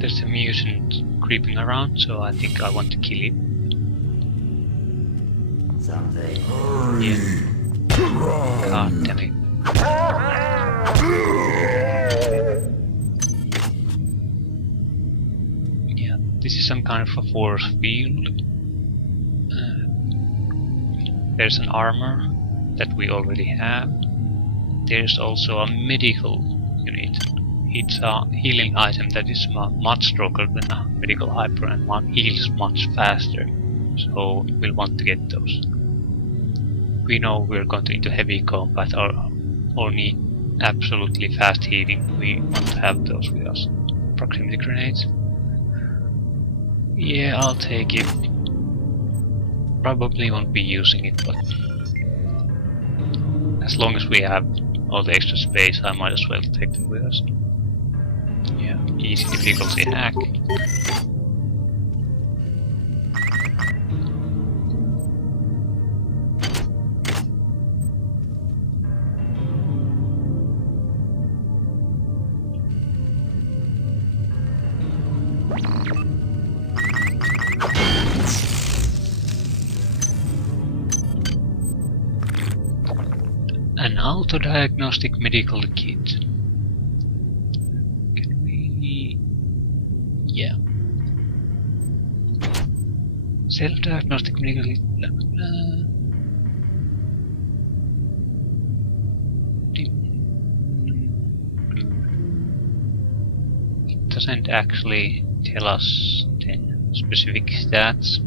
There's a mutant creeping around, so I think I want to kill it. Something. Yeah. God damn it. Yeah, this is some kind of a force field. There's an armor that we already have. There's also a medical unit. It's a healing item that is much stronger than a medical hyper and heals much faster. So we'll want to get those. We know we're going into heavy combat or need absolutely fast healing. We want to have those with us. Proximity grenades. Yeah, I'll take it. Probably won't be using it, but as long as we have all the extra space, I might as well take them with us. Yeah, easy difficulty hack. An auto-diagnostic medical kit. Can we... yeah. Self-diagnostic medical kit. It doesn't actually tell us the specific stats.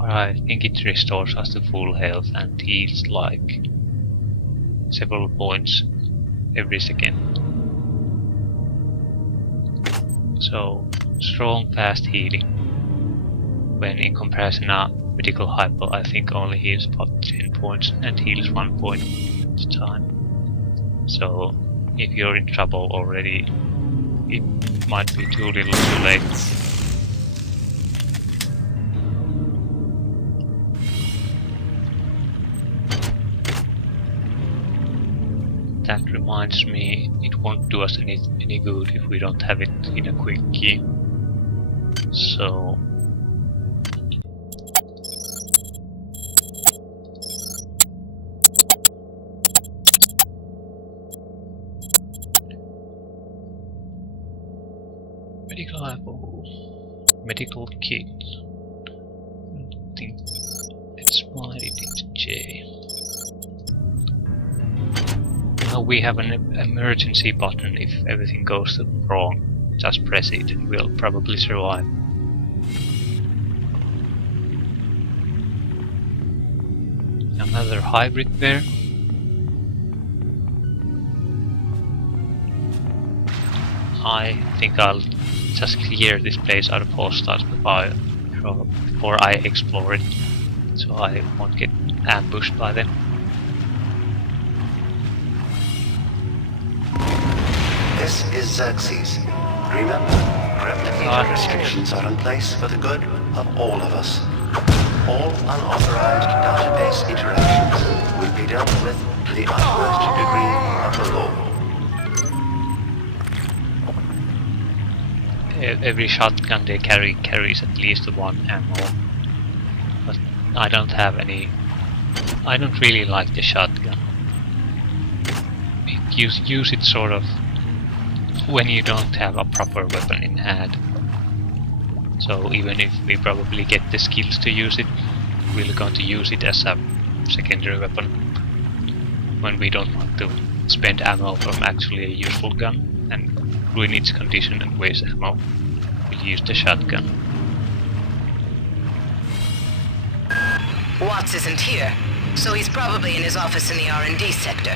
I think it restores us to full health and heals like several points every second. So strong fast healing. When in comparison a medical hyper I think only heals about 10 points and heals 1 point at a time. So if you're in trouble already, it might be too little too late. That reminds me, it won't do us any good if we don't have it in a quick key. So... medical apple. Medical kit. I think let's slide it into J. Now we have an emergency button. If everything goes wrong, just press it and we'll probably survive. Another hybrid there. I think I'll just clear this place out of hostiles before I explore it, so I won't get ambushed by them. This is Xerxes. Remember, replicator restrictions are in place for the good of all of us. All unauthorized database interactions will be dealt with to the utmost degree of the law. Every shotgun they carries at least one ammo, but I don't have any. I don't really like the shotgun. Use it sort of when you don't have a proper weapon in hand. So even if we probably get the skills to use it, we're going to use it as a secondary weapon when we don't want to spend ammo from actually a useful gun and ruin its condition and waste ammo. We'll use the shotgun. Watts isn't here, so he's probably in his office in the R&D sector.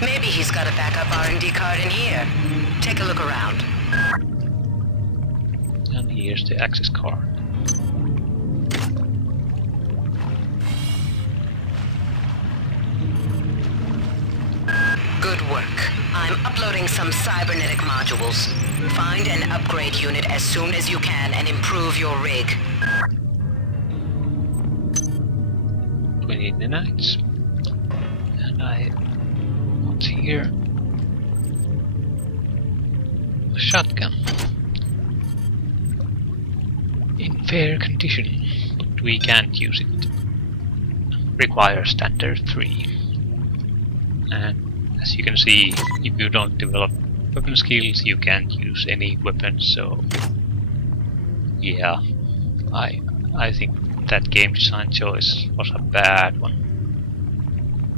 Maybe he's got a backup R&D card in here. Take a look around. And here's the access card. Good work. I'm uploading some cybernetic modules. Find and upgrade unit as soon as you can and improve your rig. 20 nanites. And what's here? shotgun. In fair condition, but we can't use it. Requires standard 3. And as you can see, if you don't develop weapon skills, you can't use any weapons, so yeah, I think that game design choice was a bad one.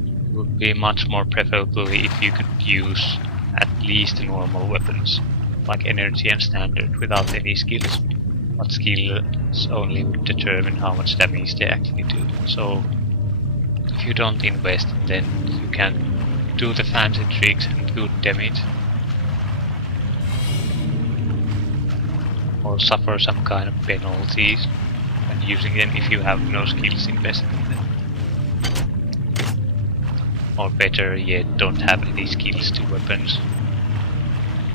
It would be much more preferable if you could use at least normal weapons, like energy and standard, without any skills. But skills only would determine how much damage they actually do. So if you don't invest, then you can do the fancy tricks and good damage, or suffer some kind of penalties when using them if you have no skills invested in them. Or better yet, don't have any skills to weapons.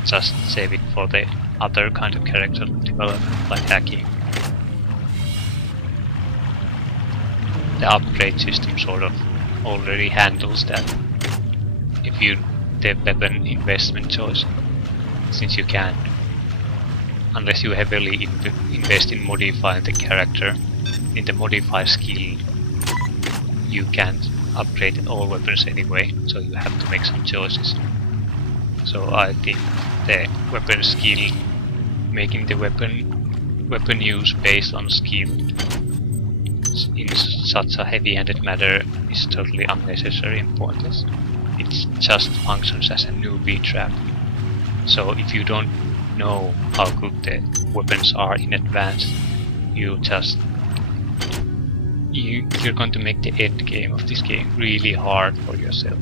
Just save it for the other kind of character development, like hacking. The upgrade system sort of already handles that. If you the weapon investment choice, since you can't, unless you heavily invest in modifying the character, in the modify skill, you can't upgrade all weapons anyway, so you have to make some choices. So I think the weapon skill, making the weapon use based on skill in such a heavy-handed manner is totally unnecessary and pointless. It just functions as a newbie trap. So if you don't know how good the weapons are in advance, you're going to make the end game of this game really hard for yourself.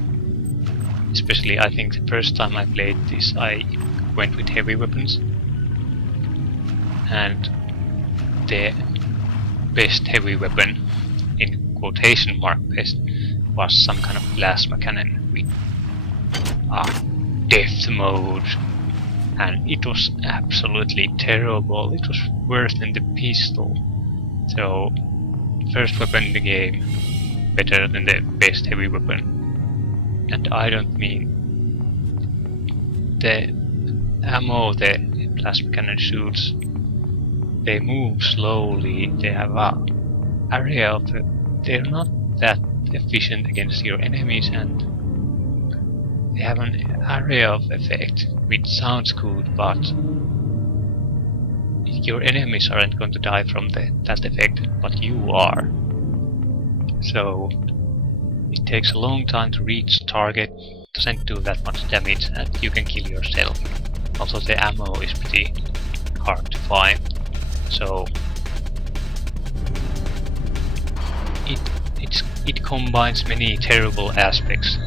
Especially, I think the first time I played this, I went with heavy weapons, and the best heavy weapon, in quotation mark best, was some kind of plasma cannon with death mode, and it was absolutely terrible. It was worse than the pistol. So, first weapon in the game, better than the best heavy weapon. And I don't mean the ammo the plasma cannon shoots. They move slowly, they have a area of they're not that efficient against your enemies, and they have an area of effect which sounds good, but your enemies aren't going to die from that effect, but you are. So it takes a long time to reach target, doesn't do that much damage, and you can kill yourself. Also the ammo is pretty hard to find, so it combines many terrible aspects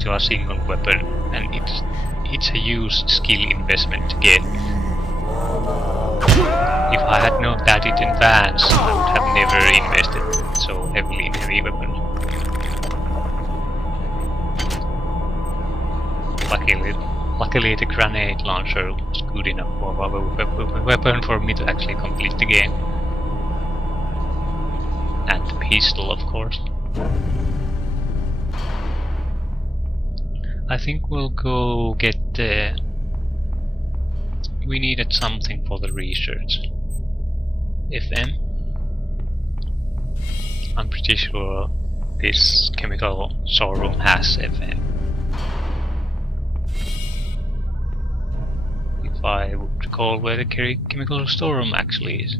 to a single weapon, and it's a huge skill investment to get. If I had known that in advance, I would have never invested so heavily in heavy weapons. Luckily the grenade launcher was good enough for a weapon for me to actually complete the game. And the pistol, of course. I think we'll go get the... We needed something for the research. FM. I'm pretty sure this chemical storeroom has FM. If I would recall where the chemical storeroom actually is.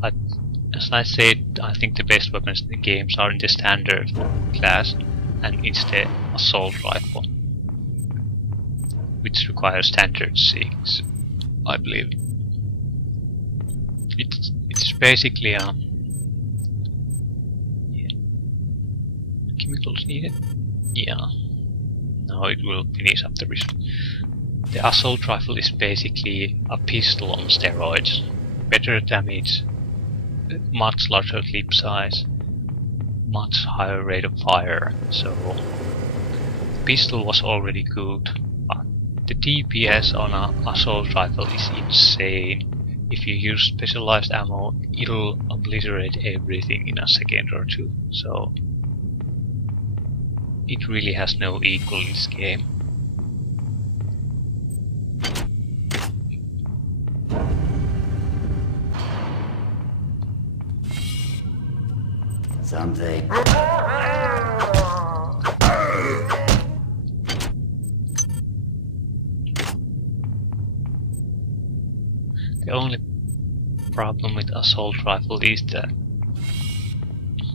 But as I said, I think the best weapons in the games are in the standard class, and it's the assault rifle, which requires standard 6, I believe. It's basically a... Chemicals needed? Yeah. Now it will finish up the research. The assault rifle is basically a pistol on steroids. Better damage, much larger clip size, much higher rate of fire. So the pistol was already good, but the DPS on an assault rifle is insane. If you use specialized ammo, it'll obliterate everything in a second or two. So it really has no equal in this game. Something. The only problem with assault rifle is that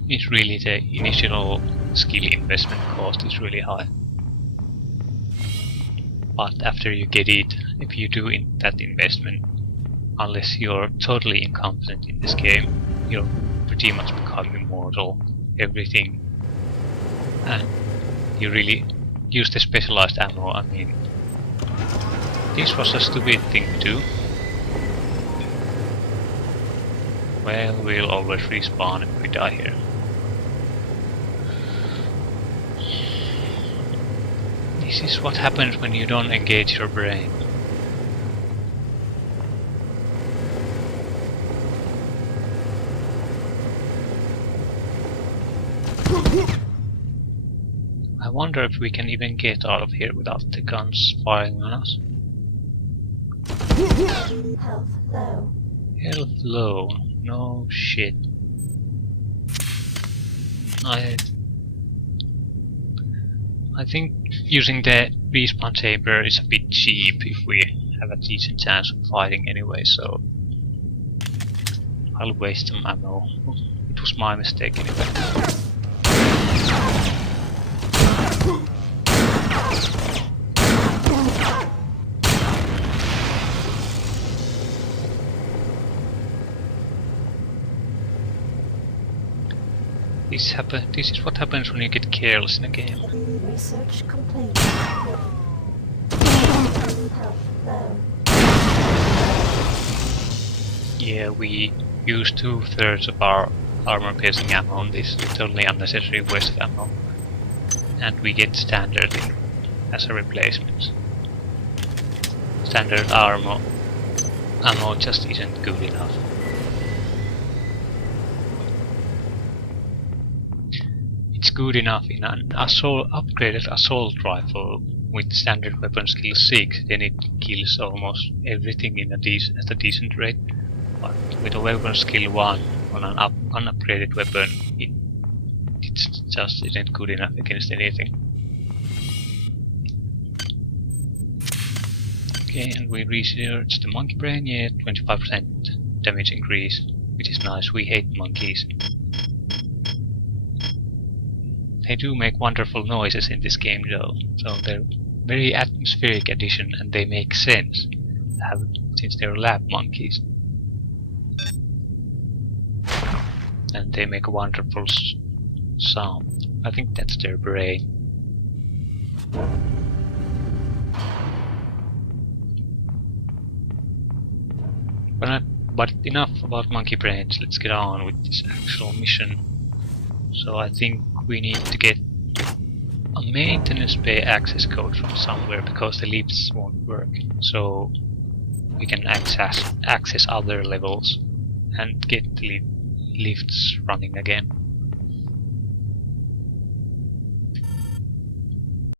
it's really the initial skill investment cost is really high. But after you get it, if you do that investment, unless you're totally incompetent in this game, you'll pretty much become immortal, everything, and you really use the specialized ammo. I mean, this was a stupid thing to do. Well, we'll always respawn if we die here. This is what happens when you don't engage your brain. I wonder if we can even get out of here without the guns firing on us. Health low. Health low. No shit. I think using the respawn chamber is a bit cheap if we have a decent chance of fighting anyway, so I'll waste some ammo. It was my mistake anyway. This is what happens when you get careless in a game. Research complete. Health low. Yeah, we use 2/3 of our armor-piercing ammo on this totally unnecessary waste of ammo, and we get standard as a replacement. Standard ammo just isn't good enough. It's good enough in an upgraded assault rifle with standard weapon skill 6, then it kills almost everything at a decent rate. But with a weapon skill 1 on an unupgraded weapon, it just isn't good enough against anything. Okay, and we researched the monkey brain, yeah, 25% damage increase, which is nice. We hate monkeys. They do make wonderful noises in this game though, so they're very atmospheric addition, and they make sense since they're lab monkeys. And they make a wonderful sound. I think that's their brain. But enough about monkey brains, let's get on with this actual mission. So I think we need to get a maintenance bay access code from somewhere, because the lifts won't work. So we can access other levels and get the lifts running again.